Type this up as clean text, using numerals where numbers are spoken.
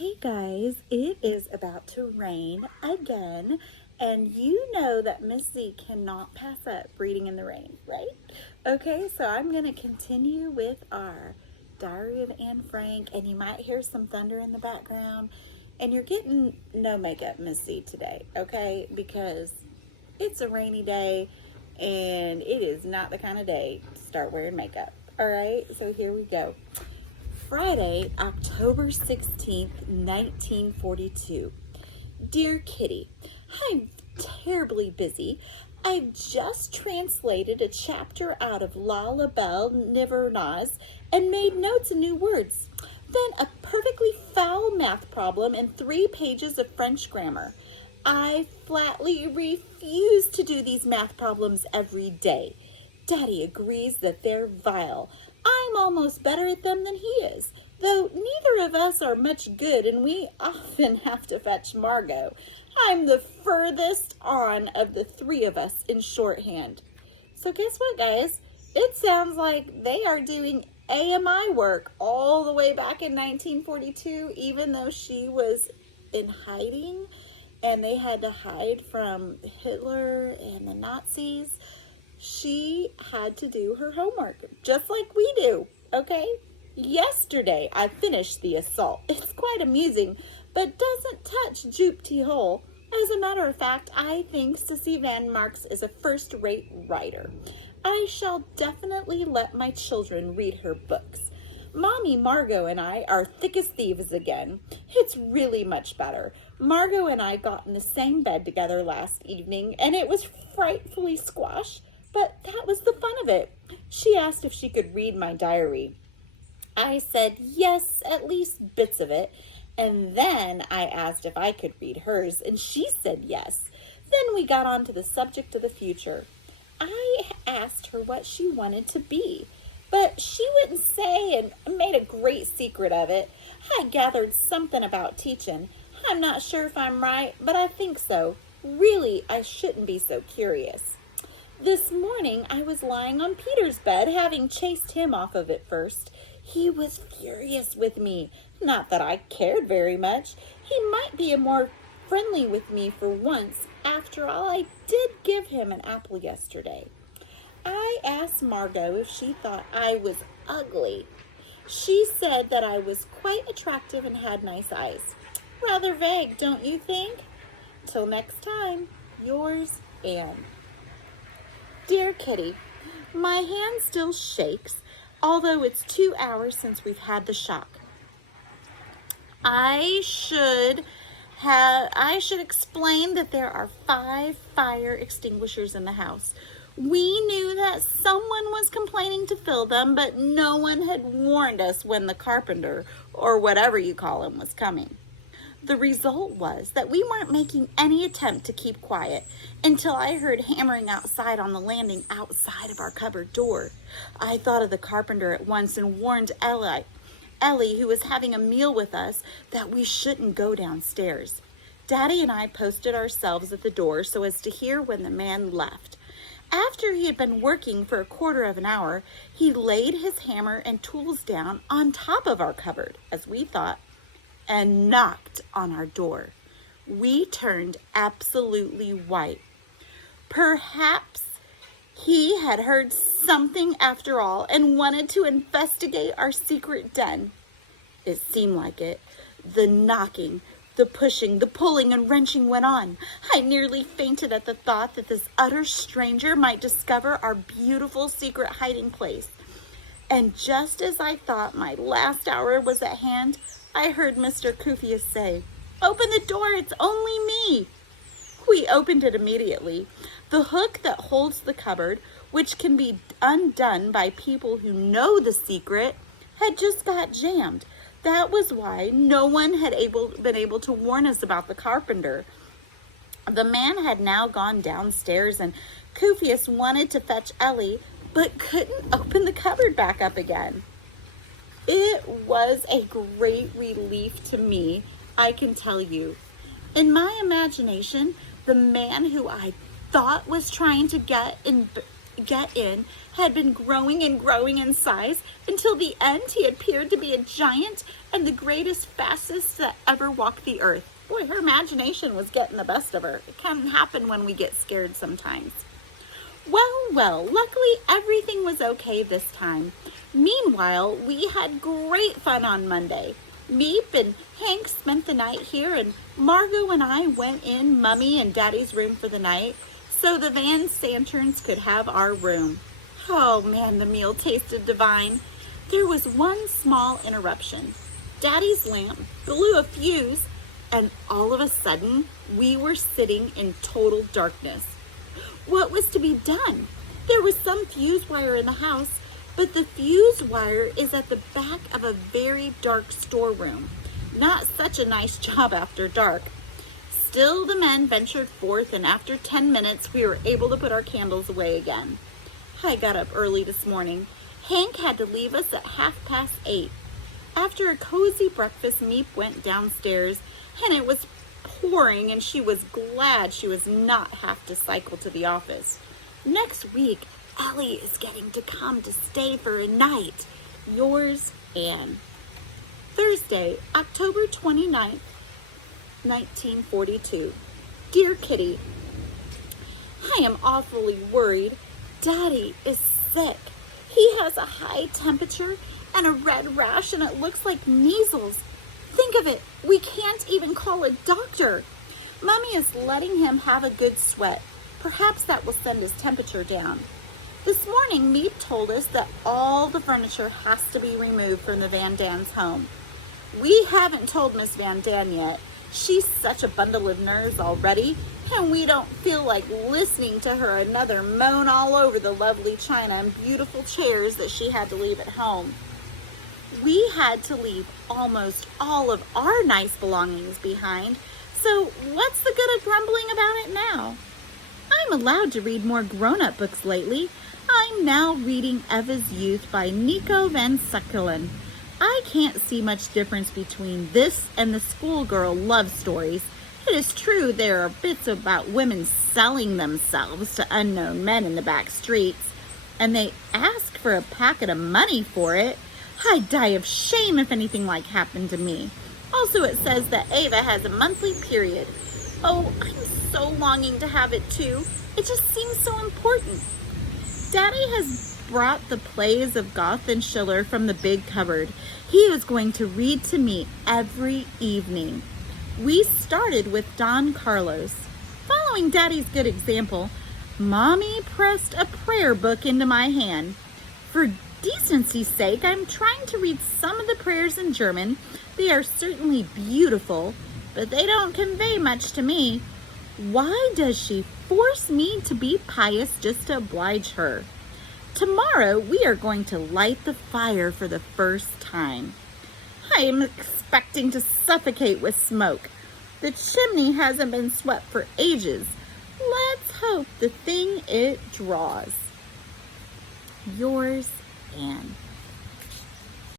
Hey guys, it is about to rain again, and you know that Miss Z cannot pass up reading in the rain, right? Okay, so I'm going to continue with our Diary of Anne Frank, and you might hear some thunder in the background, and you're getting no makeup, Miss Z, today, okay? Because it's a rainy day, and it is not the kind of day to start wearing makeup, all right? So here we go. Friday, October 16th, 1942. Dear Kitty, I'm terribly busy. I've just translated a chapter out of La La Belle Nivernaz and made notes and new words. Then a perfectly foul math problem and 3 pages of French grammar. I flatly refuse to do these math problems every day. Daddy agrees that they're vile. I'm almost better at them than he is, though neither of us are much good and we often have to fetch Margot. I'm the furthest on of the 3 of us in shorthand. So guess what, guys? It sounds like they are doing AMI work all the way back in 1942, even though she was in hiding and they had to hide from Hitler and the Nazis. She had to do her homework, just like we do, okay? Yesterday, I finished the assault. It's quite amusing, but doesn't touch Jupe T. Hole. As a matter of fact, I think Sissy Van Marks is a first-rate writer. I shall definitely let my children read her books. Mommy Margot and I are thick as thieves again. It's really much better. Margot and I got in the same bed together last evening, and it was frightfully squash. But that was the fun of it. She asked if she could read my diary. I said yes, at least bits of it. And then I asked if I could read hers, and she said yes. Then we got on to the subject of the future. I asked her what she wanted to be, but she wouldn't say and made a great secret of it. I gathered something about teaching. I'm not sure if I'm right, but I think so. Really, I shouldn't be so curious. This morning, I was lying on Peter's bed, having chased him off of it first. He was furious with me. Not that I cared very much. He might be more friendly with me for once. After all, I did give him an apple yesterday. I asked Margot if she thought I was ugly. She said that I was quite attractive and had nice eyes. Rather vague, don't you think? Till next time, yours, Anne. Dear Kitty, my hand still shakes, although it's 2 hours since we've had the shock. I should explain that there are 5 fire extinguishers in the house. We knew that someone was complaining to fill them, but no one had warned us when the carpenter, or whatever you call him, was coming. The result was that we weren't making any attempt to keep quiet until I heard hammering outside on the landing outside of our cupboard door. I thought of the carpenter at once and warned Ellie, who was having a meal with us, that we shouldn't go downstairs. Daddy and I posted ourselves at the door so as to hear when the man left. After he had been working for a quarter of an hour, he laid his hammer and tools down on top of our cupboard, as we thought, and knocked on our door. We turned absolutely white. Perhaps he had heard something after all and wanted to investigate our secret den. It seemed like it. The knocking, the pushing, the pulling and wrenching went on. I nearly fainted at the thought that this utter stranger might discover our beautiful secret hiding place. And just as I thought my last hour was at hand, I heard Mr. Kufius say, "Open the door, it's only me." We opened it immediately. The hook that holds the cupboard, which can be undone by people who know the secret, had just got jammed. That was why no one had been able to warn us about the carpenter. The man had now gone downstairs, and Kufius wanted to fetch Ellie, but couldn't open the cupboard back up again. It was a great relief to me, I can tell you. In my imagination, the man who I thought was trying to get get in had been growing and growing in size until the end he appeared to be a giant and the greatest, fastest that ever walked the earth. Boy, her imagination was getting the best of her. It can happen when we get scared sometimes. Well, luckily everything was okay this time. Meanwhile, we had great fun on Monday. Meep and Hank spent the night here, and Margot and I went in Mummy and Daddy's room for the night so the Van Santerns could have our room. Oh man, the meal tasted divine. There was one small interruption. Daddy's lamp blew a fuse, and all of a sudden, we were sitting in total darkness. What was to be done? There was some fuse wire in the house, but the fuse wire is at the back of a very dark storeroom. Not such a nice job after dark. Still, the men ventured forth, and after 10 minutes, we were able to put our candles away again. I got up early this morning. Hank had to leave us at 8:30. After a cozy breakfast, Meep went downstairs, and it was pouring, and she was glad she was not have to cycle to the office. Next week, Ellie is getting to come to stay for a night. Yours, Anne. Thursday, October 29th, 1942. Dear Kitty, I am awfully worried. Daddy is sick. He has a high temperature and a red rash, and it looks like measles. Think of it, we can't even call a doctor. Mommy is letting him have a good sweat. Perhaps that will send his temperature down. This morning, Meep told us that all the furniture has to be removed from the Van Dan's home. We haven't told Miss Van Dan yet. She's such a bundle of nerves already, and we don't feel like listening to her another moan all over the lovely china and beautiful chairs that she had to leave at home. We had to leave almost all of our nice belongings behind, so what's the good of grumbling about it now? I'm allowed to read more grown-up books lately. I'm now reading Eva's Youth by Nico van Sukkelen. I can't see much difference between this and the schoolgirl love stories. It is true there are bits about women selling themselves to unknown men in the back streets, and they ask for a packet of money for it. I'd die of shame if anything like happened to me. Also, it says that Ava has a monthly period. Oh, I'm so longing to have it too. It just seems so important. Daddy has brought the plays of Goethe and Schiller from the big cupboard. He is going to read to me every evening. We started with Don Carlos. Following Daddy's good example, Mommy pressed a prayer book into my hand. For decency's sake, I'm trying to read some of the prayers in German. They are certainly beautiful, but they don't convey much to me. Why does she force me to be pious just to oblige her? Tomorrow, we are going to light the fire for the first time. I am expecting to suffocate with smoke. The chimney hasn't been swept for ages. Let's hope the thing it draws. Yours, Anne.